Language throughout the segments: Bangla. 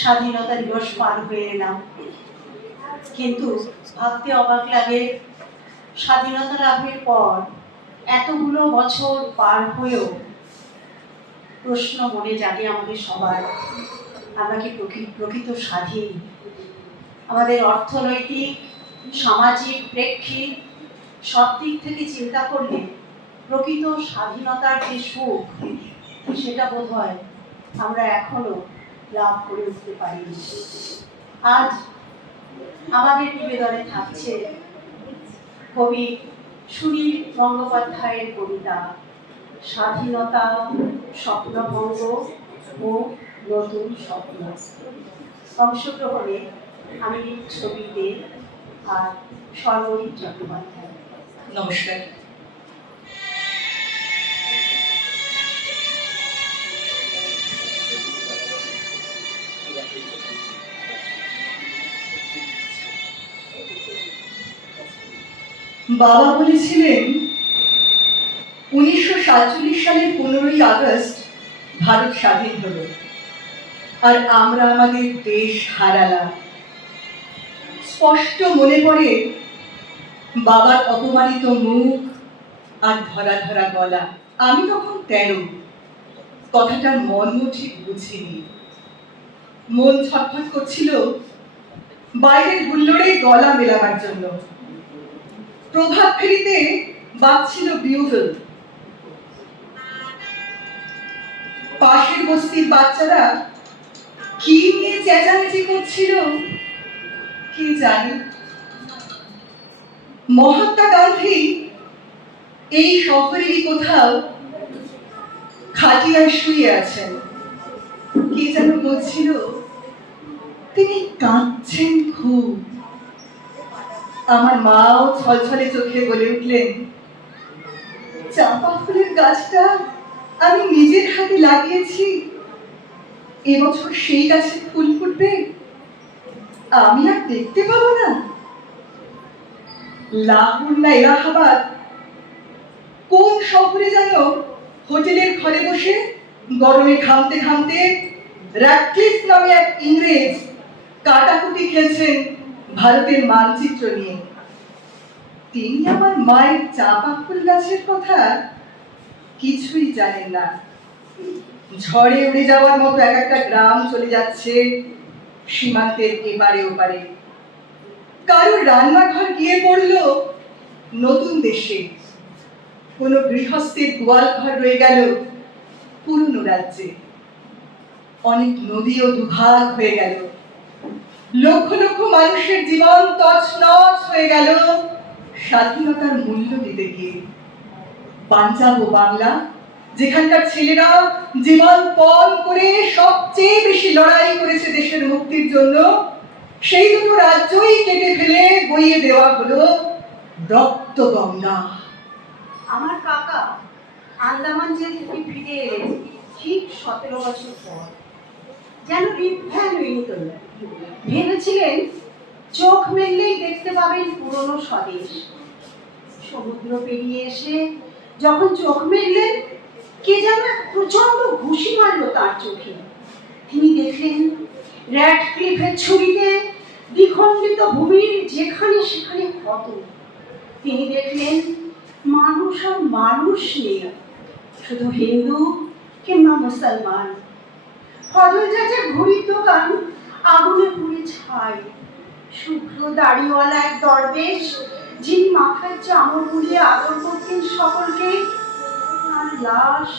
স্বাধীনতা দিবস পার হয়ে এলাম, কিন্তু ভাবতে অবাক লাগে স্বাধীনতা লাভের পর এতগুলো বছর পার হয়েও প্রশ্ন মনে জাগে আমাদের সবার, আমরা কি প্রকৃত স্বাধীন? আমাদের অর্থনৈতিক সামাজিক প্রেক্ষিত সব দিক থেকে চিন্তা করলে প্রকৃত স্বাধীনতার যে সুখ, সেটা বোধ হয় আমরা এখনো লাভ করে উঠতে পারিনি। আজ আমাদের নিবেদনে থাকছে কবি সুনীল গঙ্গোপাধ্যায়ের কবিতা স্বাধীনতা, স্বপ্নভঙ্গ ও নতুন স্বপ্ন। অংশগ্রহণে আমি ছবিতে আর সর্বজিৎ চট্টোপাধ্যায়। নমস্কার। বাবা বলেছিলেন 1947 সালের 15ই আগস্ট ভারত স্বাধীন হলো, আর আমরা আমাদের দেশ হারালাম। স্পষ্ট মনে পড়ে বাবার অপমানিত মুখ আর ধরা ধরা গলা। আমি তখন 13, কথাটার মর্ম ঠিক বুঝিনি। মন ছটফট করছিল বাইরের হুল্লোড়ে গলা মেলাবার জন্য। প্রভাত ফেরিতে বাজছিল বিউগল। পাশের বস্তির বাচ্চারা কি নিয়ে চেঁচামেচি করছিল কি জানি। মহাত্মা গান্ধী এই শহরেরই কোথাও খাটিয়ায় শুয়ে আছেন। কি যেন বলছিল, তিনি কাঁদছেন খুব। আমার মাও ছলছলে চোখে বলে উঠলেন, চাঁপা ফুলের গাছটা আমি নিজের হাতে লাগিয়েছি, এবছর সেই গাছে ফুল ফুটবে, আমি আর দেখতে পাবো না। লাহোর না এলাহাবাদ কোন শহরে যেন হোটেলের ঘরে বসে গরমে ঘামতে ঘামতে র্যাডক্লিফ নামে এক ইংরেজ কাটাকুটি খেলছেন ভারতের মানচিত্র নিয়ে। তিনি আমার মায়ের চাঁপা ফুল গাছের কথা কিছুই জানেন না। ঝড়ে উড়ে যাওয়ার মতো এক একটা গ্রাম চলে যাচ্ছে সীমান্তের এপারে ওপারে। কারোর রান্নাঘর গিয়ে পড়লো নতুন দেশে, কোন গৃহস্থের গোয়াল ঘর রয়ে গেল পুরনো রাজ্যে। অনেক নদীও দুভাগ হয়ে গেল। লক্ষ লক্ষ মানুষের জীবন তছনছ হয়ে গেল স্বাধীনতার মূল্য দিতে গিয়ে। পাঞ্জাব ও বাংলা, যেখানকার ছেলেরা জীবন পণ করে সবচেয়ে বেশি লড়াই করেছে দেশের মুক্তির জন্য, সেই দুটো রাজ্যই কেটে ফেলে বইয়ে দেওয়া হলো রক্ত গঙ্গা। আমার কাকা আন্দামান জেল থেকে ফিরে এলেন ঠিক 17 বছর পর। যেন রিফ্যান হয়ে গেল। ভেবেছিলেন চোখ মেললেই দেখতে পাবেন পুরনো স্বদেশ। সমুদ্র পেরিয়ে এসে যখন চোখ মেললেন, কে যেন এক প্রচন্ড ঘুষি মারল তার চোখে। তিনি দেখলেন র্যাডক্লিফের ছবিতে দ্বিখণ্ডিত ভূমির যেখানে সেখানে ক্ষত। তিনি দেখলেন মানুষ আর মানুষ নেই, শুধু হিন্দু কিংবা মুসলমান। ফজল চাচার ঘড়ির দোকান আগুনে পুড়ে ছাই। শুভ্র দাড়িওয়ালা এক দরবেশ, যিনি মাথায় চামর মুড়িয়ে আদর করতেন সকলকে, তার লাশ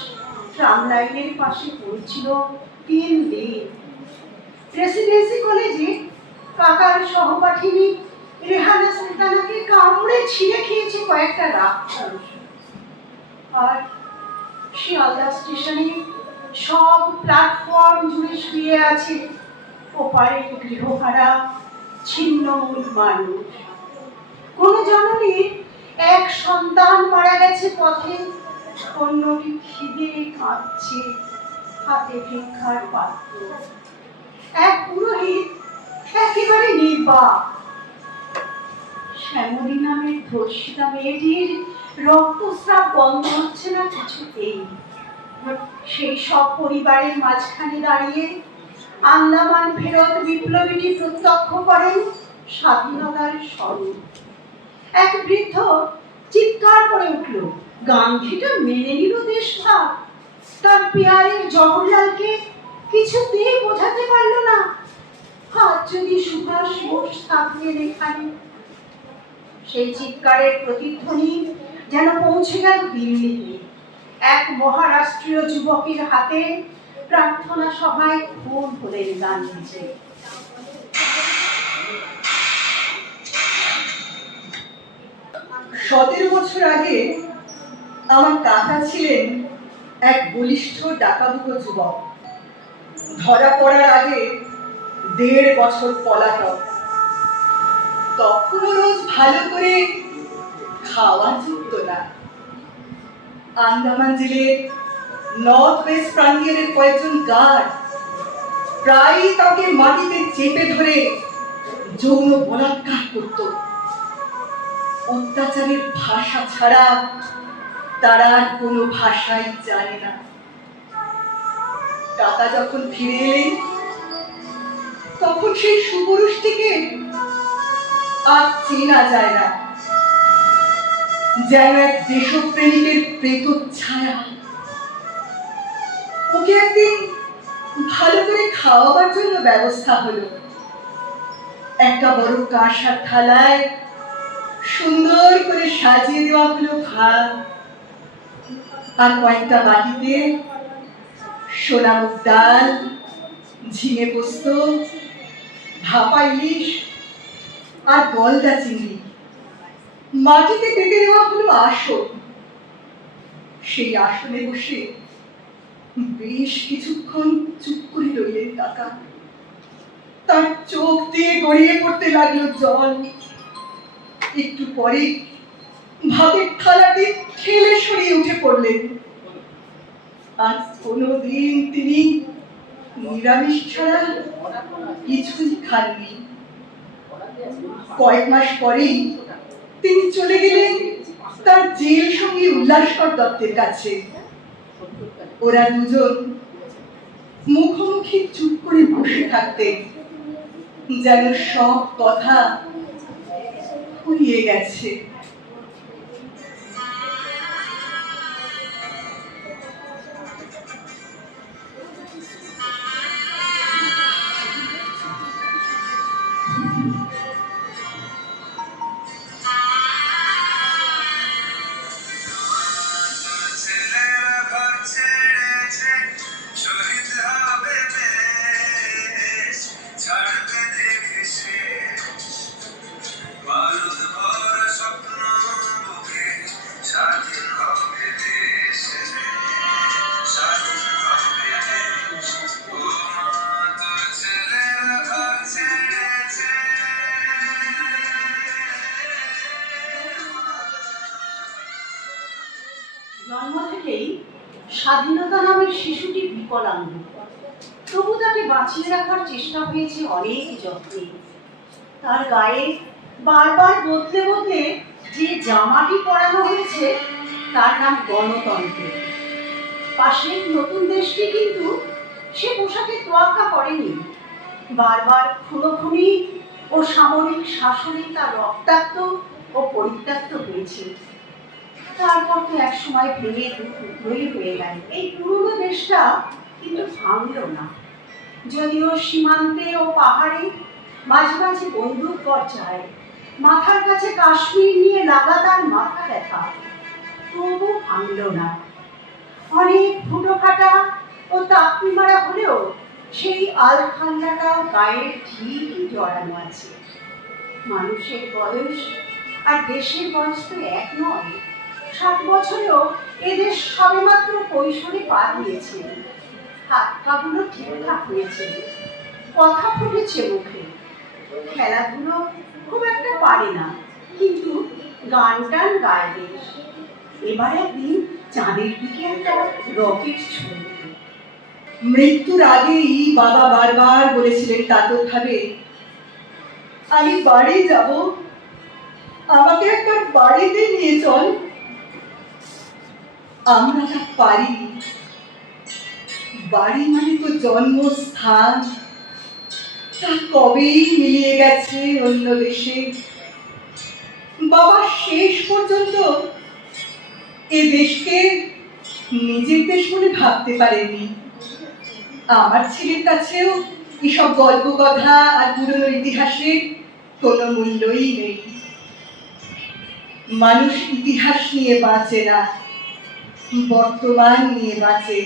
ট্রাম লাইনের পাশে পড়েছিল 3 দিন। প্রেসিডেন্সি কলেজে কাকার সহপাঠিনী রেহানা সুলতানাকে কামড়ে ছিঁড়ে খেয়েছে কয়েকটা রাক্ষস। আর শিয়ালদা স্টেশনে সব প্ল্যাটফর্ম জুড়ে শুয়ে আছে ওপারে গৃহহারা ছিন্নমূল মানুষ। কোন জননীর এক সন্তান মারা গেছে পথে, অন্যটি খিদে কাঁদছে হাতে ভিক্ষার পাত্র। এক পুরোহিত একেবারে নির্বাক। শ্যামলী নামের ধর্ষিতা মেয়েটির রক্তস্রাব বন্ধ হচ্ছে না কিছুতেই। সেই সব পরিবারের মাঝখানে দাঁড়িয়ে আন্দামান ফেরত বিপ্লবীটি প্রত্যক্ষ করেন স্বাধীনতার স্বরূপ। এক বৃদ্ধ চিৎকার করে উঠল, গান্ধীটা মেনে নিল দেশভাগ, তার পেয়ারে জওহরলালকে কিছুতেই বোঝাতে পারল না। আজ যদি সুভাষ বোস থাকতেন এখানে। সেই চিৎকারের প্রতিধ্বনি যেন পৌঁছে গেল দিল্লিতে। এক মহারাষ্ট্রীয় যুবকের হাতে প্রার্থনা সভায় খুন হলেন গান্ধীজি। 17 বছর আগে আমার কাকা ছিলেন এক বলিষ্ঠ ডাকাবুকো যুবক। ধরা পড়ার আগে 1.5 বছর পলাতক। তখনও রোজ ভালো করে খাওয়া জুটত না। আন্দামান জেলের নর্থ ওয়েস্ট ফ্রন্টিয়ারের কয়েকজন গার্ড প্রায়ই তাকে মাটিতে চেপে ধরে যৌন বলাৎকার করত। অত্যাচারের ভাষা ছাড়া তারা আর কোনো ভাষাই জানে না। কাকা যখন ফিরে এলেন তখন সেই সুপুরুষটিকে আর চেনা যায় না, যেন এক দেশপ্রেমিকের প্রেতচ্ছায়া। ওকে একদিন ভালো করে খাওয়াবার জন্য ব্যবস্থা হলো। একটা বড় কাঁসার থালায় সুন্দর করে সাজিয়ে দেওয়া হলো ভাত, আর কয়েকটা বাটিতে সোনামুগ ডাল, ঝিঙে পোস্ত, ভাপা ইলিশ আর গলদা চিংড়ি। মাটিতে পেতে দেওয়া হলো আসন। সেই আসনে বসে বেশ কিছুক্ষণ চুপ করে রইলেন কাকা। তার চোখ দিয়ে গড়িয়ে পড়তে লাগলো জল। একটু পরে ভাতের থালাটি ঠেলে সরিয়ে উঠে পড়লেন। আজ কোনোদিন তিনি নিরামিষ ছাড়া কিছুই খাননি। কয়েক মাস পরেই তিনি চলে গেলেন তার জেল সঙ্গী উল্লাসকর দত্তের কাছে। ওরা দুজন মুখোমুখি চুপ করে বসে থাকতেন, যেন সব কথা ফুরিয়ে গেছে। জন্ম থেকেই স্বাধীনতা নামের শিশুটি বিকলাঙ্গ। তবু তাকে বাঁচিয়ে রাখার চেষ্টা হয়েছে অনেক যত্নে। তার গায়ে বারবার বদলে বদলে যে জামাটি পরানো হয়েছে তার নাম গণতন্ত্র। পাশের নতুন দেশটি কিন্তু সে পোশাকে তোয়াক্কা করেনি। বারবার খুনোখুনি ও সামরিক শাসনে তার রক্তাক্ত ও পরিত্যক্ত হয়েছে। তারপর তো এক সময় ভেঙে টুকরোই হয়ে গেল। এই পুরনো দেশটা কিন্তু ভাঙল না। যদিও সীমান্তে ও পাহাড়ে মাঝে মাঝে বন্দুক গর্জায়, মাথার কাছে কাশ্মীর নিয়ে লাগাতার মাথা ব্যথা, তবু ভাঙল না। অনেক ফুটো ফাটা ও তাপ্পি মারা হলেও সেই আলখাল্লাটাও গায়ের ঠিকই জড়ানো আছে। মানুষের বয়স আর দেশের বয়স তো এক নয়। 60 বছরেও এদেশ সবেমাত্র কৈশোরে পা দিয়েছে। হাত পাগুলো ঠিকঠাক হয়েছে, কথা ফুটেছে মুখে। খেলাধুলো খুব একটা পারে না, কিন্তু গান টান গায় বেশ। এবার একদিন চাঁদের দিকে একটা রকেট ছুঁড়বে। মৃত্যুর আগেই বাবা বারবার বলেছিলেন কাতরভাবে, আমি বাড়ি যাব, আমাকে একবার বাড়িতে নিয়ে চল। আমরা তা পারিনি। বাড়ি মানে তো জন্মস্থান, তা কবেই মিলিয়ে গেছে অন্য দেশে। বাবা শেষ পর্যন্ত এ দেশকে নিজের দেশ বলে ভাবতে পারেনি। আমার ছেলের কাছেও এসব গল্প কথা আর পুরনো ইতিহাসের কোনো মূল্যই নেই। মানুষ ইতিহাস নিয়ে বাঁচে না, বর্তমান নিয়ে বাঁচে।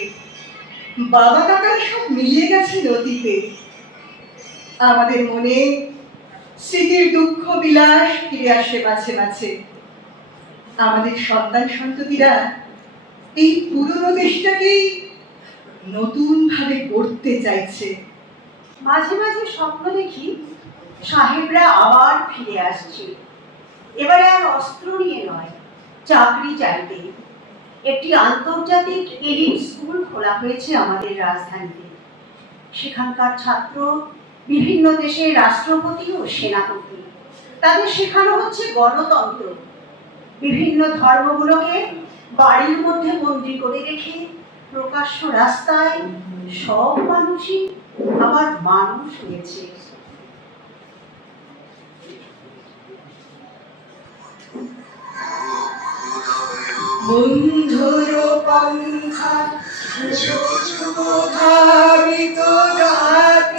বাবা কাকারা সব মিলিয়ে গেছে নদীতে। আমাদের মনে স্মৃতির দুঃখ বিলাস ফিরে আসে মাঝে মাঝে। আমাদের সন্তান সন্ততিরা এই পুরনো দেশটাকেই নতুন ভাবে গড়তে চাইছে। মাঝে মাঝে স্বপ্ন দেখি সাহেবরা আবার ফিরে আসছে, এবারে আর অস্ত্র নিয়ে নয়, চাকরি চাইতে। একটি আন্তর্জাতিক এলিট স্কুল খোলা হয়েছে আমাদের রাজধানীতে। সেখানকার ছাত্র বিভিন্ন দেশের রাষ্ট্রপতি ও সেনাপতি। তাদের শেখানো হচ্ছে গণতন্ত্র। বিভিন্ন ধর্মগুলোকে বাড়ির মধ্যে বন্দি করে রেখে প্রকাশ্য রাস্তায় সব মানুষই আবার মানুষ হয়েছে। বন্ধুর পন্থা যুগ যুগ ধাবিত গাথা